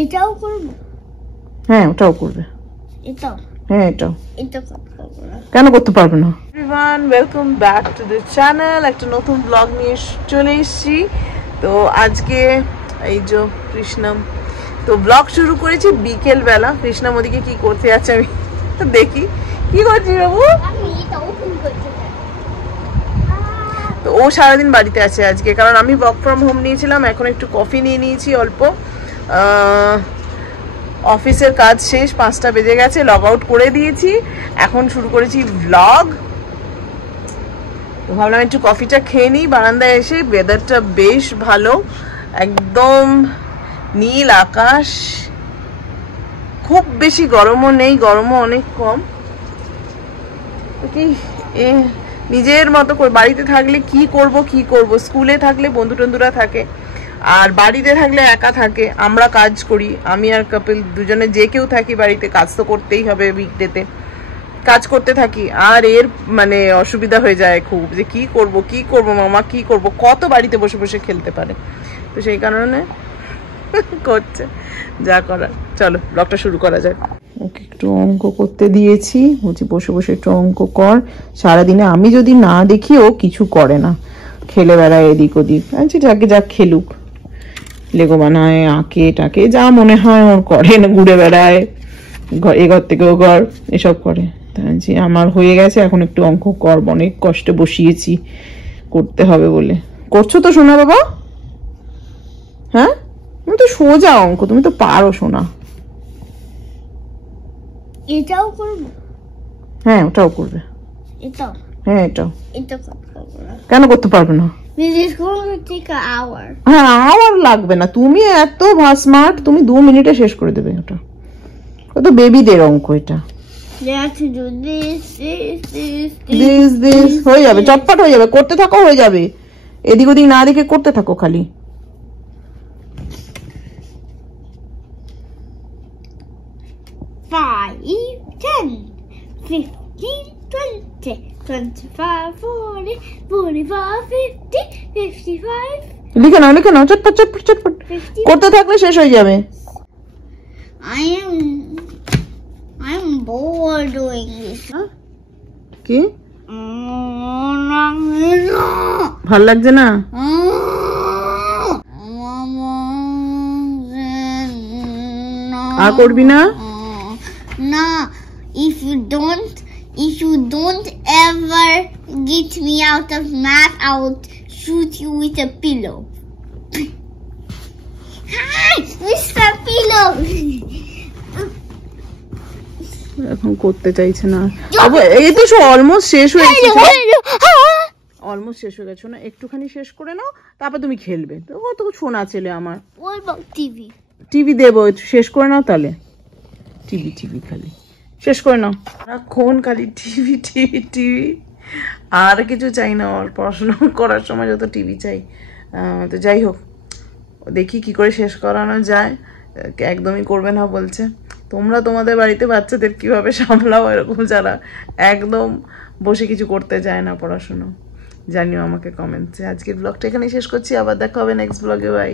এটাও করব? হ্যাঁ ওটাও করবে। এটাও? হ্যাঁ এটাও। এটা করতে পারবো না। কেন করতে পারবে না? Everyone welcome back to the channel. একটা নতুন ব্লগ নিয়ে চলে এসেছি। তো আজকে এই যে কৃষ্ণম, তো ব্লগ শুরু করেছি বিকেল বেলা। কৃষ্ণম ওদিকে কি করতে যাচ্ছে আমি দেখি। কি করছিস বাবু? আমি এটা ওপেন করতে চাই। তো ও সারাদিন বাড়িতে আছে আজকে, কারণ আমি ওয়ার্ক ফ্রম হোম নিয়েছিলাম। এখন একটু কফি নিয়ে নিয়েছি অল্প। অফিসের কাজ শেষ, 5টা বেজে গেছে, লগ আউট করে দিয়েছি। এখন শুরু করেছি ব্লগ। তো ভাবলাম একটু কফিটা খেয়ে নিই বারান্দায় এসে। ওয়েদারটা বেশ ভালো, একদম নীল আকাশ, খুব বেশি গরমও নেই, গরমও অনেক কম। কি নিজের মতো করে বাড়িতে থাকলে কি করব, স্কুলে থাকলে বন্ধু টন্ধুরা থাকে, আর বাড়িতে থাকলে একা থাকে। আমরা কাজ করি, আমি আর কপিল দুজনে যে কেউ থাকি বাড়িতে, কাজ তো করতেই হবে। উইকডেতে কাজ করতে থাকি, আর এর মানে অসুবিধা হয়ে যায় খুব, যে কি করব মামা, কি করব, কত বাড়িতে বসে বসে খেলতে পারে। তো সেই কারণে করছে যা করার। চলো ব্লগটা শুরু করা যাক। ওকে একটু অঙ্ক করতে দিয়েছি, বলছি বসে বসে একটু অঙ্ক কর। সারাদিনে আমি যদি না দেখি ও কিছু করে না, খেলে বেড়ায় এদিক ওদিক। আচ্ছা যাকে যাক খেলুক, লেগো বানায়, আঁকে টাকে, যা মনে হয় ওর করে, না ঘুরে বেড়ায়, এ ঘর থেকে ও ঘর, এসব করে। তাই আমার হয়ে গেছে, এখন একটু অঙ্ক কর, অনেক কষ্টে বসিয়েছি, করতে হবে বলে। করছো তো সোনা বাবা? হ্যাঁ তুমি তো সোজা অঙ্ক, তুমি তো পারো সোনা। এটাও করব? হ্যাঁ ওটাও করবে। এটাও? হ্যাঁ এটাও। এটা করতে পারবো না। কেন করতে পারবে না? This is going to take an hour. হ্যাঁ আওয়ার লাগবে না, তুমি এত স্মার্ট, তুমি 2 মিনিটে শেষ করে দেবে। ওটা কত বেবিদের অঙ্ক এটা। They have to do this. This হয়ে যাবে, চটপট হয়ে যাবে, করতে থাকো, হয়ে যাবে। এদিক ওদিক না দেখে করতে থাকো খালি। 5, 10, 15, 20, 25, 40, 45, 50, 55. লিখে নাও চটপট করতে থাকলে শেষ হয়ে যাবে। I'm bored doing this. কি ভাল লাগছে না? আর করবি না? No, if you don't ever get me out of math, I will shoot you with a pillow. Hi, Mr. Pillow. এখন করতে চাইছে না। এই তো অলমোস্ট শেষ হয়ে গেছে, অলমোস্ট শেষ হয়ে গেছে না। একটুখানি শেষ করে নাও, তারপর তুমি খেলবে। তো কত শোনা ছেলে আমার। What about TV? টিভি দেবো, শেষ করে নাও তাহলে। টিভি খালি শেষ করে নাও। এখন খালি টিভি, আর কিছু চাই না। ওর পড়াশোনা করার সময় যত টিভি চাই। তো যাই হোক, দেখি কি করে শেষ করানো যায়। একদমই করবে না বলছে। তোমরা তোমাদের বাড়িতে বাচ্চাদের কিভাবে সামলাও, এরকম যারা একদম বসে কিছু করতে চায় না পড়াশোনা, জানিও আমাকে কমেন্টসে। আজকের ব্লগটা এখানেই শেষ করছি, আবার দেখা হবে নেক্সট ব্লগে। বাই।